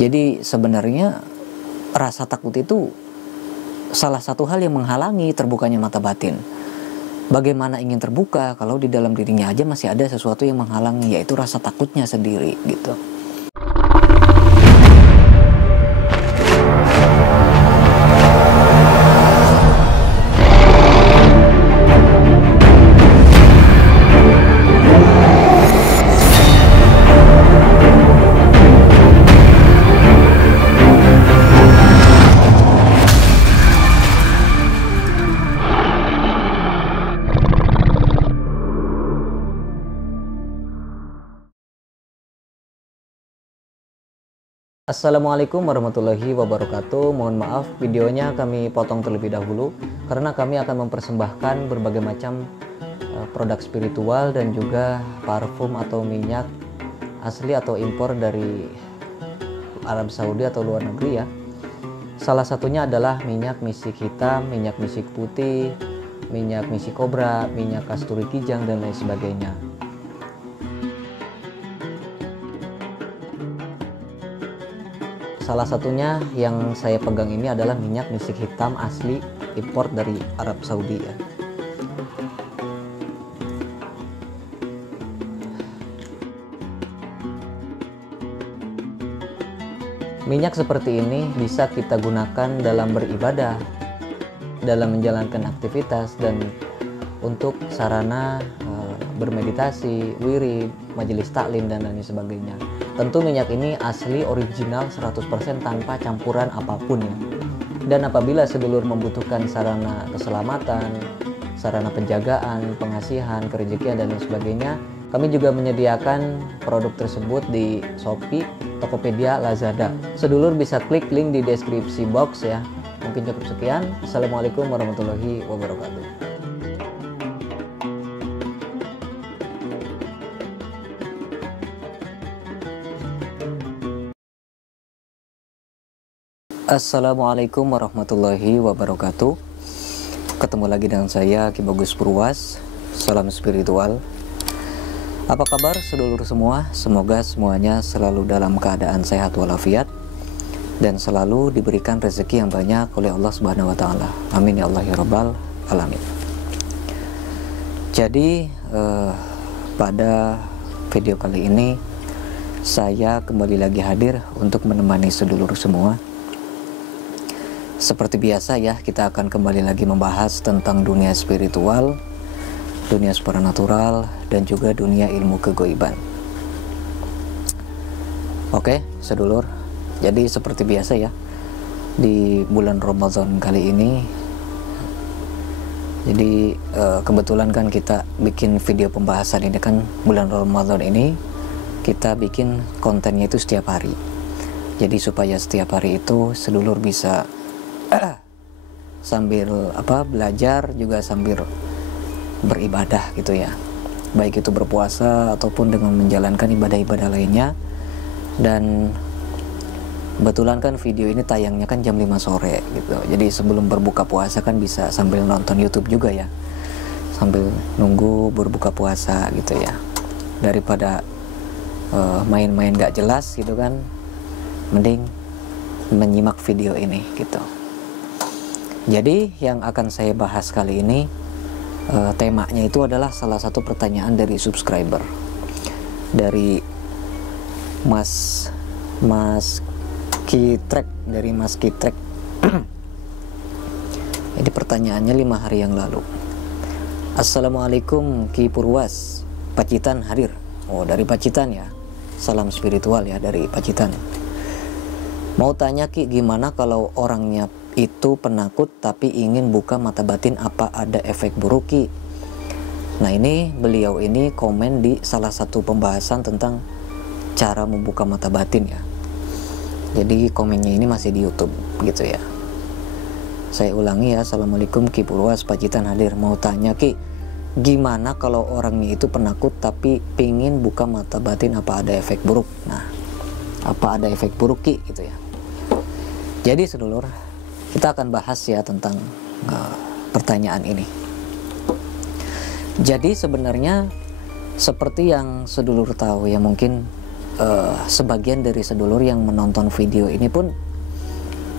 Jadi sebenarnya rasa takut itu salah satu hal yang menghalangi terbukanya mata batin. Bagaimana ingin terbuka kalau di dalam dirinya aja masih ada sesuatu yang menghalangi, yaitu rasa takutnya sendiri gitu. Assalamualaikum warahmatullahi wabarakatuh. Mohon maaf, videonya kami potong terlebih dahulu karena kami akan mempersembahkan berbagai macam produk spiritual dan juga parfum atau minyak asli atau impor dari Arab Saudi atau luar negeri ya. Salah satunya adalah minyak misik hitam, minyak misik putih, minyak misik kobra, minyak kasturi kijang dan lain sebagainya. Salah satunya yang saya pegang ini adalah minyak misik hitam asli impor dari Arab Saudi ya. Minyak seperti ini bisa kita gunakan dalam beribadah, dalam menjalankan aktivitas, dan untuk sarana bermeditasi, wirid, majelis taklim dan lain sebagainya. Tentu minyak ini asli original 100% tanpa campuran apapun ya. Dan apabila sedulur membutuhkan sarana keselamatan, sarana penjagaan, pengasihan, kerejekian dan lain sebagainya, kami juga menyediakan produk tersebut di Shopee, Tokopedia, Lazada. Sedulur bisa klik link di deskripsi box ya. Mungkin cukup sekian. Assalamualaikum warahmatullahi wabarakatuh. Assalamualaikum warahmatullahi wabarakatuh. Ketemu lagi dengan saya Ki Bagus Purwas. Salam spiritual. Apa kabar sedulur semua? Semoga semuanya selalu dalam keadaan sehat walafiat dan selalu diberikan rezeki yang banyak oleh Allah Subhanahu wa taala. Amin ya Allah ya rabbal alamin. Jadi pada video kali ini saya kembali lagi hadir untuk menemani sedulur semua. Seperti biasa ya, kita akan kembali lagi membahas tentang dunia spiritual, dunia supranatural, dan juga dunia ilmu kegoiban. Oke, sedulur. Jadi seperti biasa ya, di bulan Ramadan kali ini, jadi kebetulan kan kita bikin video pembahasan ini kan bulan Ramadan ini, kita bikin kontennya itu setiap hari. Jadi supaya setiap hari itu sedulur bisa sambil belajar juga sambil beribadah gitu ya, baik itu berpuasa ataupun dengan menjalankan ibadah-ibadah lainnya. Dan kebetulan kan video ini tayangnya kan jam 5 sore gitu, jadi sebelum berbuka puasa kan bisa sambil nonton YouTube juga ya, sambil nunggu berbuka puasa gitu ya, daripada main-main gak jelas gitu kan, mending menyimak video ini gitu. Jadi yang akan saya bahas kali ini temanya itu adalah salah satu pertanyaan dari subscriber, dari Mas Kitrek, dari Mas Kitrek. Ini pertanyaannya 5 hari yang lalu. Assalamualaikum Ki Purwas, Pacitan hadir. Oh, dari Pacitan ya. Salam spiritual ya dari Pacitan. Mau tanya Ki, gimana kalau orangnya itu penakut tapi ingin buka mata batin, apa ada efek buruk Ki? Nah, ini beliau ini komen di salah satu pembahasan tentang cara membuka mata batin ya. Jadi komennya ini masih di YouTube gitu ya. Saya ulangi ya. Assalamualaikum Ki Purwas, Pacitan hadir. Mau tanya Ki, gimana kalau orangnya itu penakut tapi pingin buka mata batin, apa ada efek buruk? Nah, apa ada efek buruk Ki gitu ya. Jadi sedulur, kita akan bahas ya tentang pertanyaan ini. Jadi sebenarnya seperti yang sedulur tahu ya, mungkin sebagian dari sedulur yang menonton video ini pun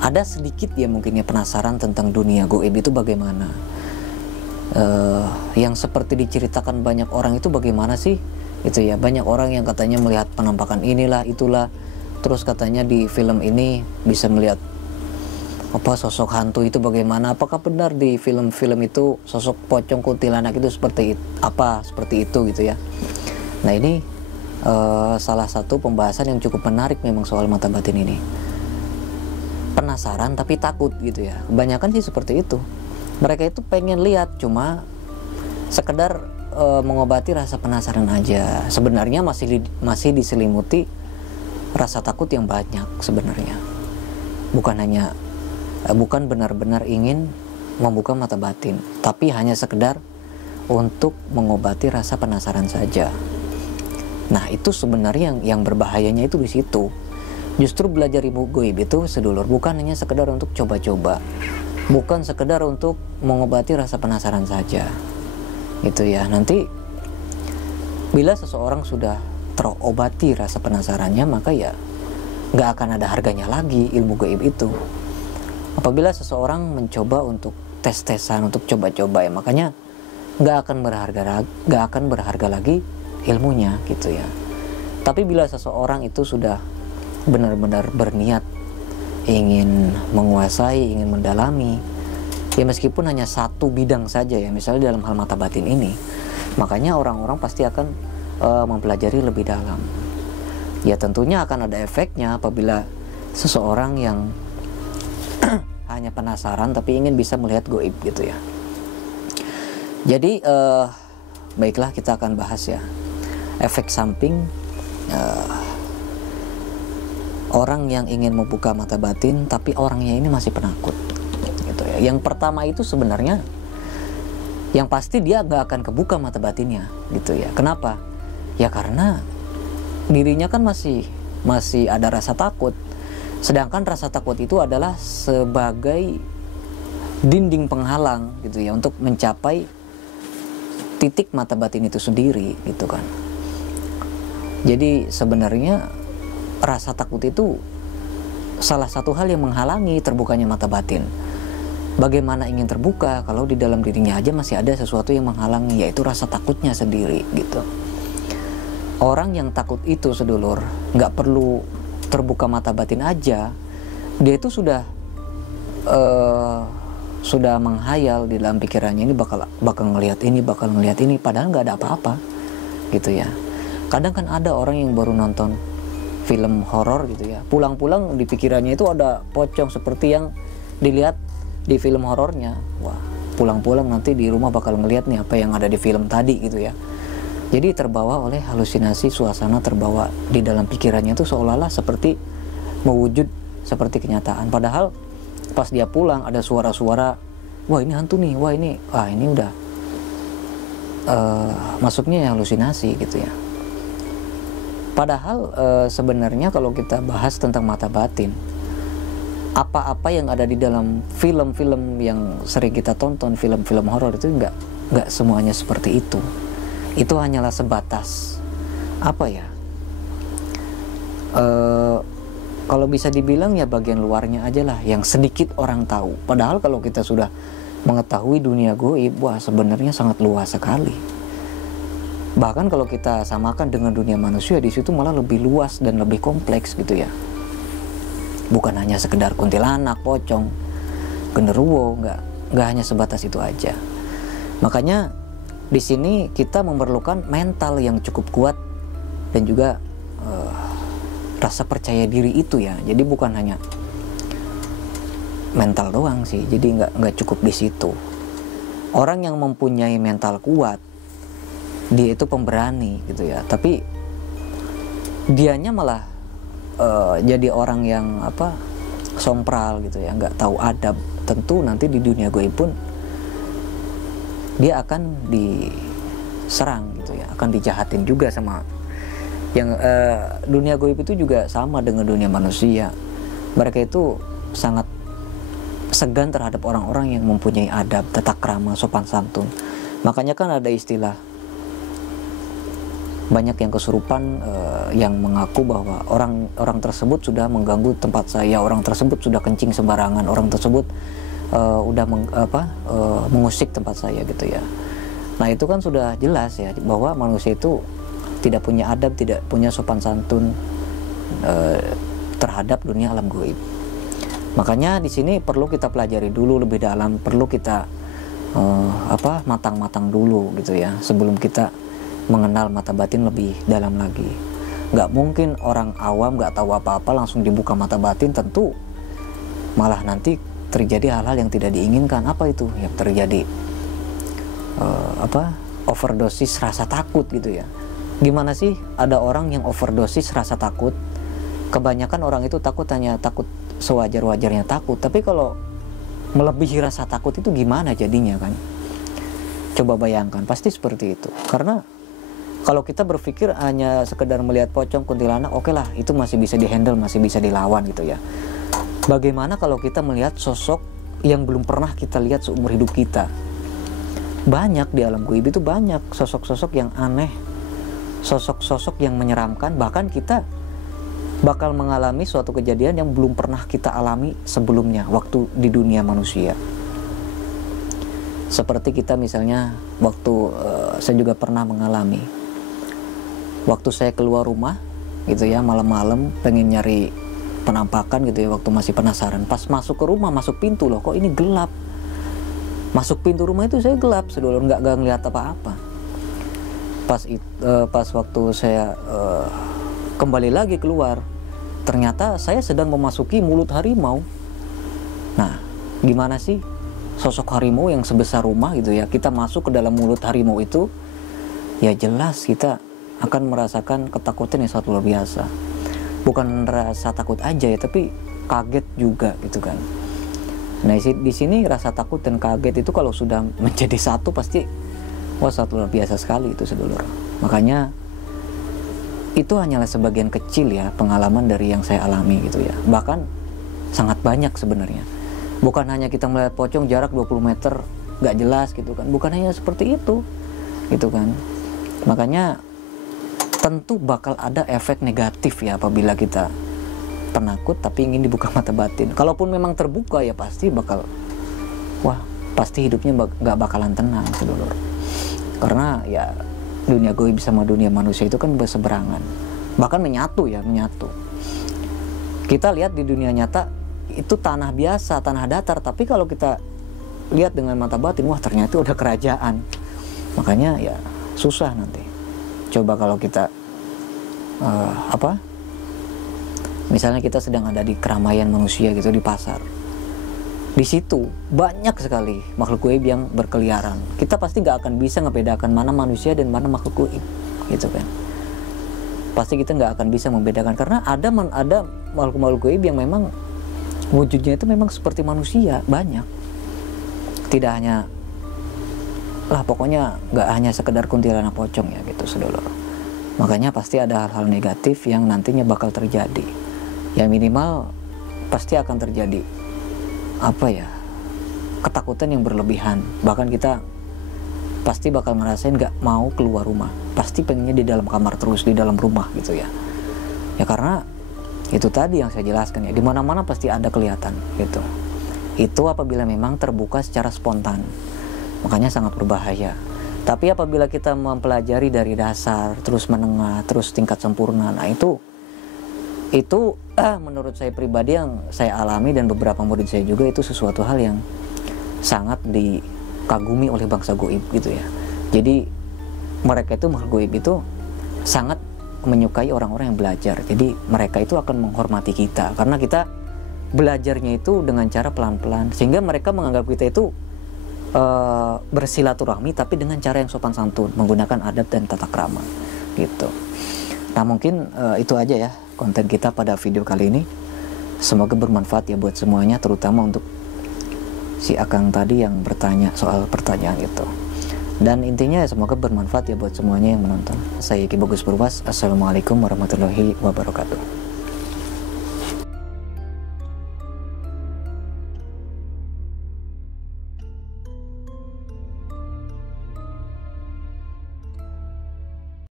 ada sedikit ya mungkin ya penasaran tentang dunia goib itu bagaimana, yang seperti diceritakan banyak orang itu bagaimana sih itu ya. Banyak orang yang katanya melihat penampakan inilah itulah, terus katanya di film ini bisa melihat apa sosok hantu itu bagaimana, apakah benar di film-film itu sosok pocong kuntilanak itu seperti itu gitu ya. Nah ini salah satu pembahasan yang cukup menarik memang soal mata batin ini. Penasaran tapi takut gitu ya, kebanyakan sih seperti itu. Mereka itu pengen lihat, cuma sekedar mengobati rasa penasaran aja. Sebenarnya masih diselimuti rasa takut yang banyak sebenarnya. Bukan benar-benar ingin membuka mata batin, tapi hanya sekedar untuk mengobati rasa penasaran saja. Nah itu sebenarnya yang berbahayanya itu di situ. Justru belajar ilmu goib itu sedulur bukan hanya sekedar untuk coba-coba, bukan sekedar untuk mengobati rasa penasaran saja gitu ya. Nanti bila seseorang sudah terobati rasa penasarannya, maka ya nggak akan ada harganya lagi ilmu goib itu. Apabila seseorang mencoba untuk tes-tesan, untuk coba-coba ya, makanya nggak akan berharga lagi ilmunya gitu ya. Tapi bila seseorang itu sudah benar-benar berniat ingin menguasai, ingin mendalami ya, meskipun hanya satu bidang saja ya, misalnya dalam hal mata batin ini, makanya orang-orang pasti akan mempelajari lebih dalam. Ya tentunya akan ada efeknya apabila seseorang yang hanya penasaran tapi ingin bisa melihat goib gitu ya. Jadi baiklah, kita akan bahas ya efek samping orang yang ingin membuka mata batin tapi orangnya ini masih penakut gitu ya. Yang pertama itu sebenarnya yang pasti dia nggak akan kebuka mata batinnya gitu ya. Kenapa? Ya karena dirinya kan masih ada rasa takut. Sedangkan rasa takut itu adalah sebagai dinding penghalang gitu ya untuk mencapai titik mata batin itu sendiri gitu kan. Jadi sebenarnya rasa takut itu salah satu hal yang menghalangi terbukanya mata batin. Bagaimana ingin terbuka kalau di dalam dirinya aja masih ada sesuatu yang menghalangi, yaitu rasa takutnya sendiri gitu. Orang yang takut itu sedulur nggak perlu terbuka mata batin aja, dia itu sudah menghayal di dalam pikirannya, ini bakal ngelihat ini, padahal nggak ada apa-apa gitu ya. Kadang kan ada orang yang baru nonton film horor gitu ya, pulang-pulang di pikirannya itu ada pocong seperti yang dilihat di film horornya. Wah, pulang-pulang nanti di rumah bakal ngelihat nih apa yang ada di film tadi gitu ya. Jadi terbawa oleh halusinasi, suasana terbawa di dalam pikirannya itu seolah-olah seperti mewujud seperti kenyataan. Padahal pas dia pulang ada suara-suara, wah ini hantu nih, wah ini udah masuknya halusinasi gitu ya. Padahal sebenarnya kalau kita bahas tentang mata batin, apa-apa yang ada di dalam film-film yang sering kita tonton, film-film horor itu nggak semuanya seperti itu. Itu hanyalah sebatas apa ya? Kalau bisa dibilang ya bagian luarnya aja lah yang sedikit orang tahu. Padahal kalau kita sudah mengetahui dunia goib, wah sebenarnya sangat luas sekali. Bahkan kalau kita samakan dengan dunia manusia, di situ malah lebih luas dan lebih kompleks gitu ya. Bukan hanya sekedar kuntilanak, pocong, genderuwo, nggak hanya sebatas itu aja. Makanya di sini kita memerlukan mental yang cukup kuat dan juga rasa percaya diri itu ya. Jadi bukan hanya mental doang sih. Jadi nggak cukup di situ. Orang yang mempunyai mental kuat, dia itu pemberani gitu ya, tapi dianya malah jadi orang yang sompral gitu ya, nggak tahu adab. Tentu nanti di dunia goib pun dia akan diserang gitu ya, akan dijahatin juga sama yang dunia goib itu juga sama dengan dunia manusia. Mereka itu sangat segan terhadap orang-orang yang mempunyai adab, tata krama, sopan santun. Makanya kan ada istilah banyak yang kesurupan, yang mengaku bahwa orang tersebut sudah mengganggu tempat saya, orang tersebut sudah kencing sembarangan, orang tersebut udah mengusik tempat saya gitu ya. Nah itu kan sudah jelas ya bahwa manusia itu tidak punya adab, tidak punya sopan santun terhadap dunia alam gaib. Makanya di sini perlu kita pelajari dulu lebih dalam, perlu kita matang-matang dulu gitu ya sebelum kita mengenal mata batin lebih dalam lagi. Nggak mungkin orang awam nggak tahu apa-apa langsung dibuka mata batin, tentu malah nanti terjadi hal-hal yang tidak diinginkan. Apa itu yang terjadi? Overdosis rasa takut gitu ya. Gimana sih ada orang yang overdosis rasa takut? Kebanyakan orang itu takut hanya takut sewajar-wajarnya takut, tapi kalau melebihi rasa takut itu gimana jadinya kan? Coba bayangkan, pasti seperti itu. Karena kalau kita berpikir hanya sekedar melihat pocong, kuntilanak, oke lah, itu masih bisa dihandle, masih bisa dilawan gitu ya. Bagaimana kalau kita melihat sosok yang belum pernah kita lihat seumur hidup kita? Banyak di alam gaib itu banyak sosok-sosok yang aneh, sosok-sosok yang menyeramkan, bahkan kita bakal mengalami suatu kejadian yang belum pernah kita alami sebelumnya waktu di dunia manusia. Seperti kita misalnya waktu saya juga pernah mengalami, waktu saya keluar rumah gitu ya malam-malam pengen nyari penampakan gitu ya, waktu masih penasaran, pas masuk ke rumah, masuk pintu, loh kok ini gelap. Masuk pintu rumah itu saya gelap, sedulur, nggak ngeliat apa-apa. Pas waktu saya kembali lagi keluar, ternyata saya sedang memasuki mulut harimau. Nah, gimana sih sosok harimau yang sebesar rumah gitu ya, kita masuk ke dalam mulut harimau itu, ya jelas kita akan merasakan ketakutan yang sangat luar biasa. Bukan rasa takut aja ya, tapi kaget juga gitu kan. Nah di sini rasa takut dan kaget itu kalau sudah menjadi satu pasti wah sangat luar biasa sekali itu sedulur. Makanya itu hanyalah sebagian kecil ya pengalaman dari yang saya alami gitu ya. Bahkan sangat banyak sebenarnya. Bukan hanya kita melihat pocong jarak 20 meter gak jelas gitu kan. Bukan hanya seperti itu gitu kan. Makanya tentu bakal ada efek negatif ya apabila kita penakut tapi ingin dibuka mata batin. Kalaupun memang terbuka ya pasti bakal, wah pasti hidupnya gak bakalan tenang sedulur. Karena ya dunia gaib sama dunia manusia itu kan berseberangan, bahkan menyatu. Kita lihat di dunia nyata itu tanah biasa, tanah datar, tapi kalau kita lihat dengan mata batin, wah ternyata udah kerajaan. Makanya ya susah nanti. Coba kalau kita misalnya kita sedang ada di keramaian manusia gitu, di pasar, di situ banyak sekali makhluk gaib yang berkeliaran. Kita pasti nggak akan bisa ngebedakan mana manusia dan mana makhluk gaib, gitu kan? Pasti kita nggak akan bisa membedakan karena ada makhluk gaib yang memang wujudnya itu memang seperti manusia, banyak. Tidak hanya pokoknya nggak hanya sekedar kuntilanak pocong ya gitu sedulur. Makanya pasti ada hal-hal negatif yang nantinya bakal terjadi. Ya minimal pasti akan terjadi ketakutan yang berlebihan. Bahkan kita pasti bakal ngerasain gak mau keluar rumah, pasti pengennya di dalam kamar terus, di dalam rumah gitu ya. Ya karena itu tadi yang saya jelaskan ya, dimana-mana pasti ada kelihatan gitu. Itu apabila memang terbuka secara spontan, makanya sangat berbahaya. Tapi apabila kita mempelajari dari dasar, terus menengah, terus tingkat sempurna, nah itu menurut saya pribadi yang saya alami dan beberapa murid saya juga, itu sesuatu hal yang sangat dikagumi oleh bangsa gaib gitu ya. Jadi mereka itu makhluk gaib itu sangat menyukai orang-orang yang belajar. Jadi mereka itu akan menghormati kita karena kita belajarnya itu dengan cara pelan-pelan, sehingga mereka menganggap kita itu bersilaturahmi tapi dengan cara yang sopan santun, menggunakan adab dan tata krama gitu. Nah mungkin itu aja ya konten kita pada video kali ini. Semoga bermanfaat ya buat semuanya, terutama untuk si Akang tadi yang bertanya soal pertanyaan itu. Dan intinya semoga bermanfaat ya buat semuanya yang menonton. Saya Ki Bagus Purwas. Assalamualaikum warahmatullahi wabarakatuh.